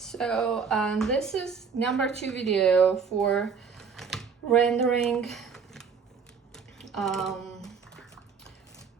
So this is number 2 video for rendering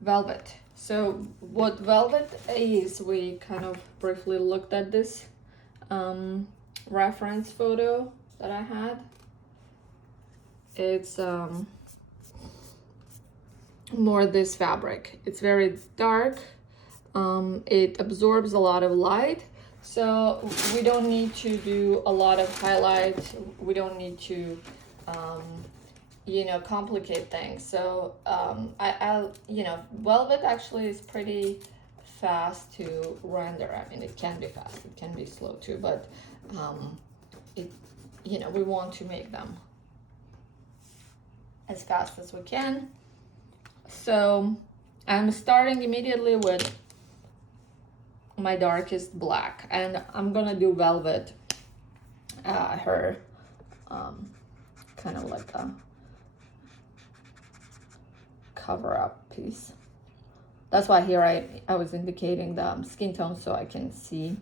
velvet. So what velvet is, we kind of briefly looked at this reference photo that I had. It's more this fabric. It's very dark. It absorbs a lot of light. So we don't need to do a lot of highlights. We don't need to, complicate things. So velvet actually is pretty fast to render. I mean, it can be fast, it can be slow too, but we want to make them as fast as we can. So I'm starting immediately with my darkest black, and I'm gonna do velvet her kind of like a cover up piece. That's why here I was indicating the skin tone so I can see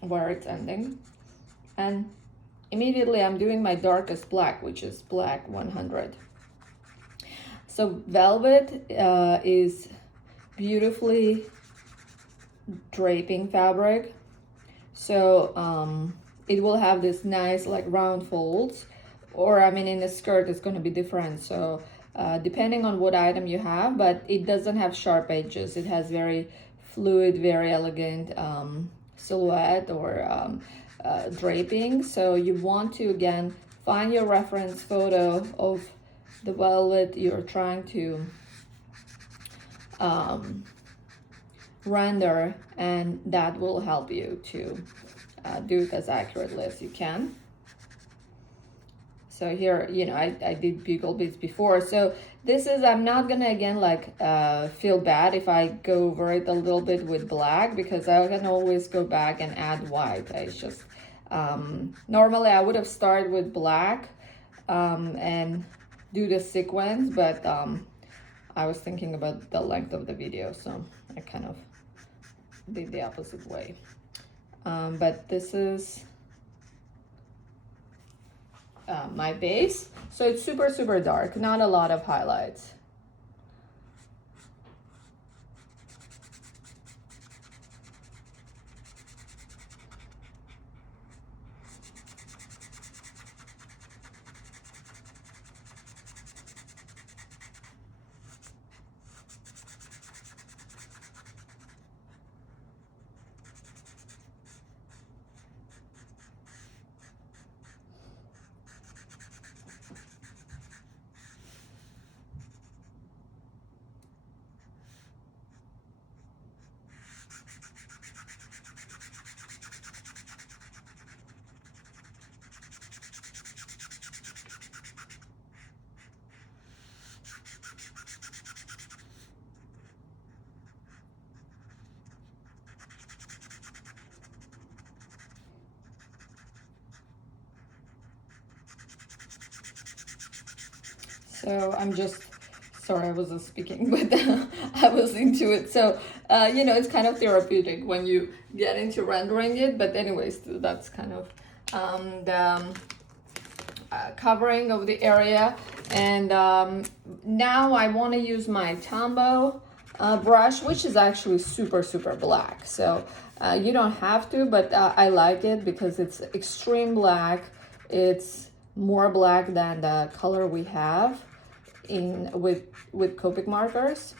where it's ending. And immediately I'm doing my darkest black, which is black 100. So velvet is beautifully draping fabric, so it will have this nice like round folds, or I mean in the skirt it's going to be different, so depending on what item you have, but it doesn't have sharp edges. It has very fluid, very elegant silhouette or draping. So you want to again find your reference photo of the velvet you're trying to render, and that will help you to do it as accurately as you can. So here, I did bugle beads before, so this is, I'm not gonna again like feel bad if I go over it a little bit with black, because I can always go back and add white. It's just normally I would have started with black and do the sequence, but I was thinking about the length of the video, so I kind of did the opposite way. But this is my base. So it's super, super dark, not a lot of highlights. So I'm just, sorry, I wasn't speaking, but I was into it. So, it's kind of therapeutic when you get into rendering it. But anyways, that's kind of the covering of the area. And now I want to use my Tombow brush, which is actually super, super black. So you don't have to, but I like it because it's extreme black. It's more black than the color we have with Copic markers.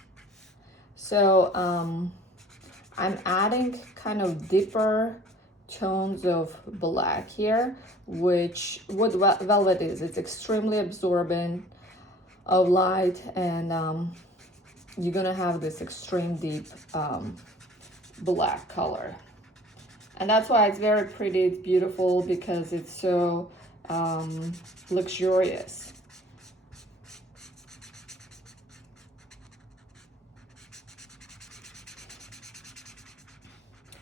So I'm adding kind of deeper tones of black here, which what velvet is. It's extremely absorbent of light, and you're gonna have this extreme deep black color, and that's why it's very pretty. It's beautiful because it's so luxurious.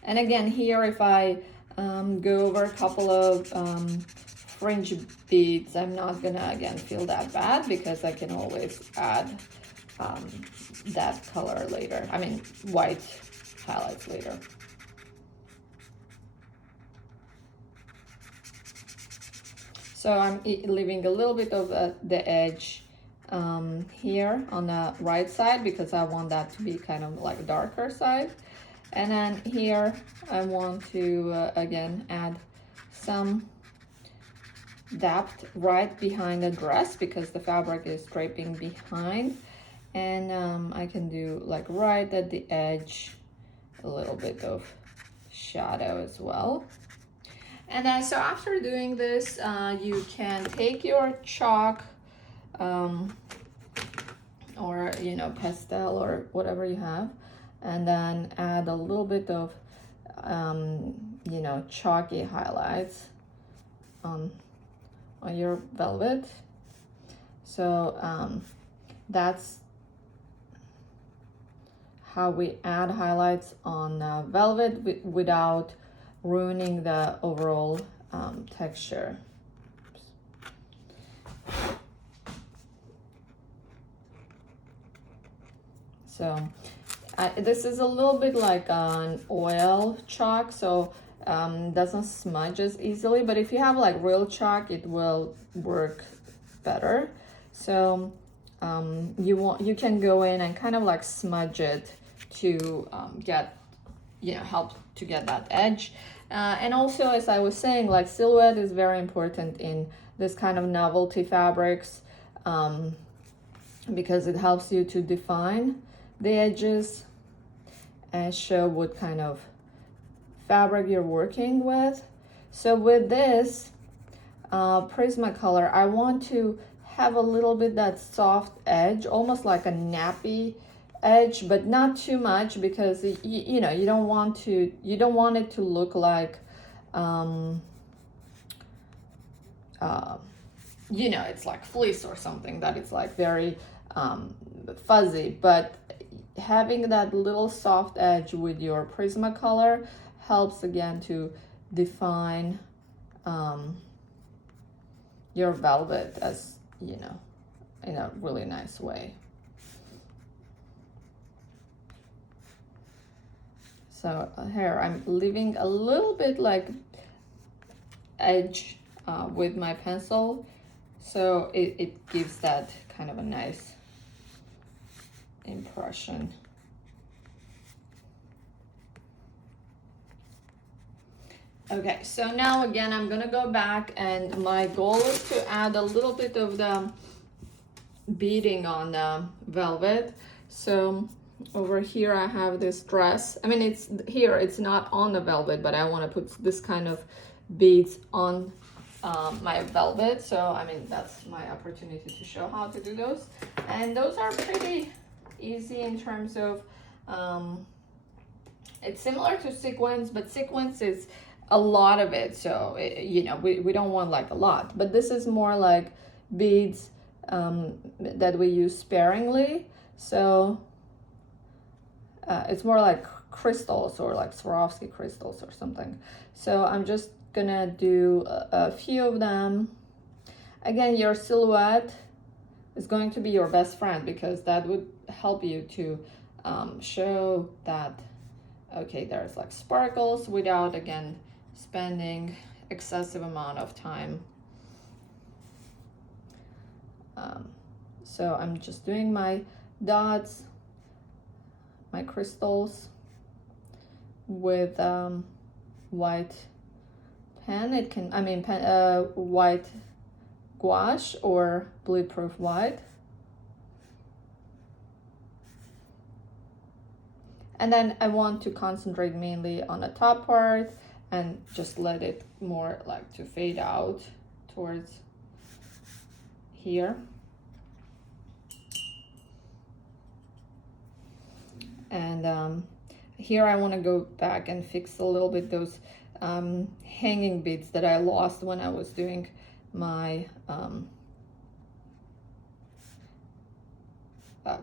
And again, here if I go over a couple of fringe beads, I'm not gonna again feel that bad because I can always add that color later. I mean white highlights later. So I'm leaving a little bit of the edge here on the right side because I want that to be kind of like darker side. And then here I want to again add some depth right behind the dress because the fabric is draping behind. And I can do like right at the edge a little bit of shadow as well. And then so after doing this, you can take your chalk or pastel or whatever you have, and then add a little bit of chalky highlights on your velvet. So that's how we add highlights on velvet without ruining the overall texture. So this is a little bit like an oil chalk, so doesn't smudge as easily, but if you have like real chalk, it will work better. So you can go in and kind of like smudge it to get help to get that edge. And also, as I was saying, like silhouette is very important in this kind of novelty fabrics because it helps you to define the edges and show what kind of fabric you're working with. So with this Prismacolor, I want to have a little bit that soft edge, almost like a nappy edge, but not too much because you don't want it to look like it's like fleece or something, that it's like very fuzzy. But having that little soft edge with your Prismacolor helps again to define your velvet as in a really nice way. So here I'm leaving a little bit like edge with my pencil, so it gives that kind of a nice impression. Okay, so now again I'm gonna go back, and my goal is to add a little bit of the beading on the velvet. So over here I have this dress. I mean, it's not on the velvet, but I want to put this kind of beads on my velvet. So I mean, that's my opportunity to show how to do those, and those are pretty easy in terms of it's similar to sequins, but sequins is a lot of it, so we don't want like a lot, but this is more like beads that we use sparingly. So it's more like crystals, or like Swarovski crystals or something. So I'm just gonna do a few of them. Again, your silhouette is going to be your best friend because that would help you to show that, okay, there's like sparkles without, again, spending excessive amount of time. So I'm just doing my dots, my crystals with white pen. White gouache or bleed-proof white. And then I want to concentrate mainly on the top part and just let it more like to fade out towards here. And here I want to go back and fix a little bit those hanging beads that I lost when I was doing my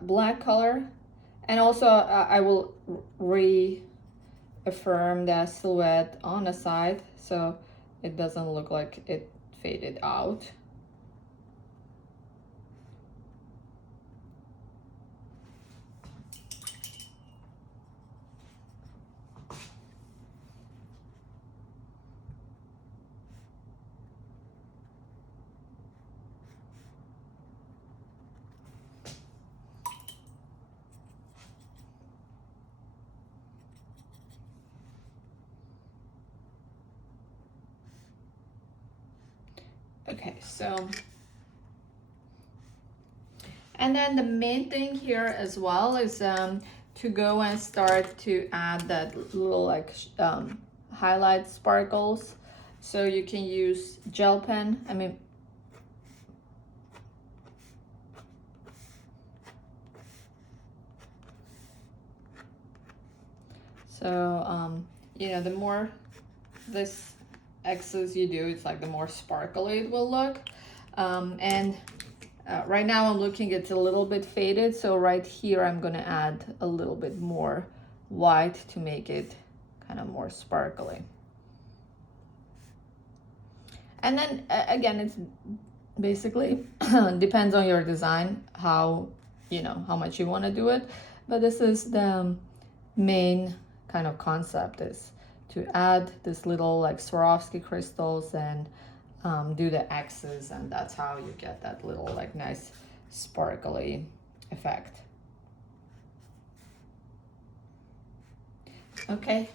black color. And also I will reaffirm the silhouette on the side so it doesn't look like it faded out. Okay, so, and then the main thing here as well is to go and start to add that little like highlight sparkles. So you can use gel pen. I mean, so you know, the more this X's you do, it's like the more sparkly it will look. And right now I'm looking, it's a little bit faded, so right here I'm gonna add a little bit more white to make it kind of more sparkly. And then again, it's basically depends on your design, how, you know, how much you want to do it. But this is the main kind of concept, is to add this little like Swarovski crystals and do the X's, and that's how you get that little like nice sparkly effect. Okay,